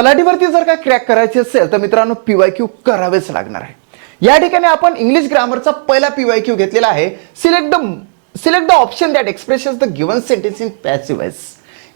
तलाठीवरती जर का क्रॅक करायची असेल तर मित्रांनो PYQ करावेच लागणार आहे. या ठिकाणी आपण इंग्लिश ग्रामरचा पहिला PYQ घेतलेला आहे. Select the option that expresses the given sentence in passive voice.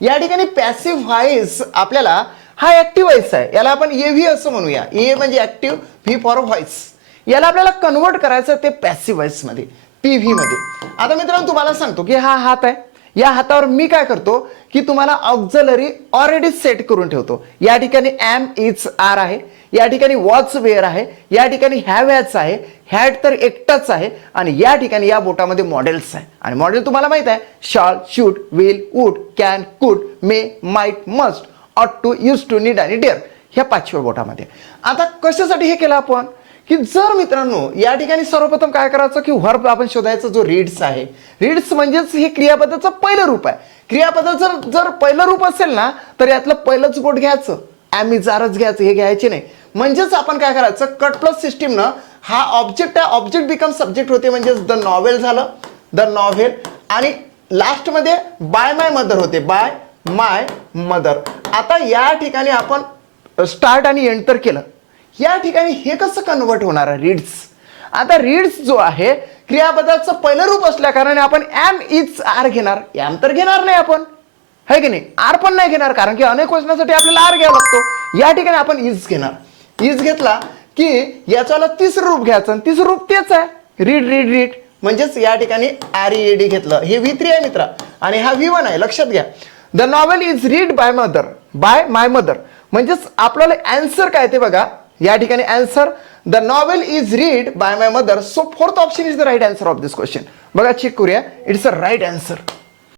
या ठिकाणी पॅसिव्ह व्हॉइस आपल्याला हा ऍक्टिव्ह व्हॉइस आहे, याला आपण AV असं म्हणूया. ए म्हणजे ऍक्टिव्ह, व्ही फॉर व्हॉइस. याला आपल्याला कन्वर्ट करायचं ते पॅसिव्ह व्हॉइस मध्ये, PV मध्ये. आता मित्रांनो तुम्हाला सांगतो की हा हात आहे, या हातावर मी काय करतो की तुम्हाला ऑक्झिलरी ऑलरेडी सेट करून ठेवतो. या ठिकाणी एम इज आर आहे, या ठिकाणी वॉच वेअर आहे, या ठिकाणी हॅव हॅज आहे, हॅड तर एकटाच आहे, आणि या ठिकाणी या बोटामध्ये मॉडेल्स आहे. आणि मॉडेल तुम्हाला माहित आहे, shawl, should, will, would, can, कुड, मे, माइट, मस्ट, ऑट टू, यूज टू, नीड आणि डेअर, ह्या 5व्या बोटामध्ये. आता कशासाठी हे केलं आपण की जर मित्रांनो या ठिकाणी सर्वप्रथम काय करायचं की व्हर्ब आपण शोधायचं जो रीड्स आहे. रीड्स म्हणजेच हे क्रियापदाचं पहिलं रूप आहे. क्रियापदाचं जर पहिलं रूप असेल ना तर यातलं पहिलंच बोट घ्यायचं, ॲमिजारच घ्यायचं, हे घ्यायचे नाही. म्हणजेच आपण काय करायचं, कट प्लस सिस्टीमनं हा ऑब्जेक्ट आहे, ऑब्जेक्ट बिकम सब्जेक्ट होते, म्हणजेच द नॉवेल झालं, द नॉव्हेल. आणि लास्टमध्ये बाय माय मदर होते, बाय माय मदर. आता या ठिकाणी आपण स्टार्ट आणि एंड तर केलं, या ठिकाणी हे कसं कन्वर्ट होणार आहे रीड्स. आता रीड्स जो आहे क्रियापदाचं पहिलं रूप असल्या कारणाने आपण एम इज आर घेणार. एम तर घेणार नाही आपण, है की नाही, आर पण नाही घेणार, कारण की अनेक वचनासाठी आपल्याला आर घ्यावा लागतो. या ठिकाणी आपण इज घेणार. इज घेतला की याच्याला तिसरं रूप घ्यायचं, आणि तिसरं रूप तेच आहे, रीड रीड रीड. म्हणजेच या ठिकाणी READ घेतलं. हे V3 आहे मित्रा, आणि हा V1 आहे, लक्षात घ्या. The novel is read by mother, by my mother. म्हणजेच आपल्याला आन्सर काय ते बघा, या ठिकाणी answer the novel is read by my mother. So fourth option is the right answer of this question. बघा चेक करूया, इट्स अ राईट आन्सर.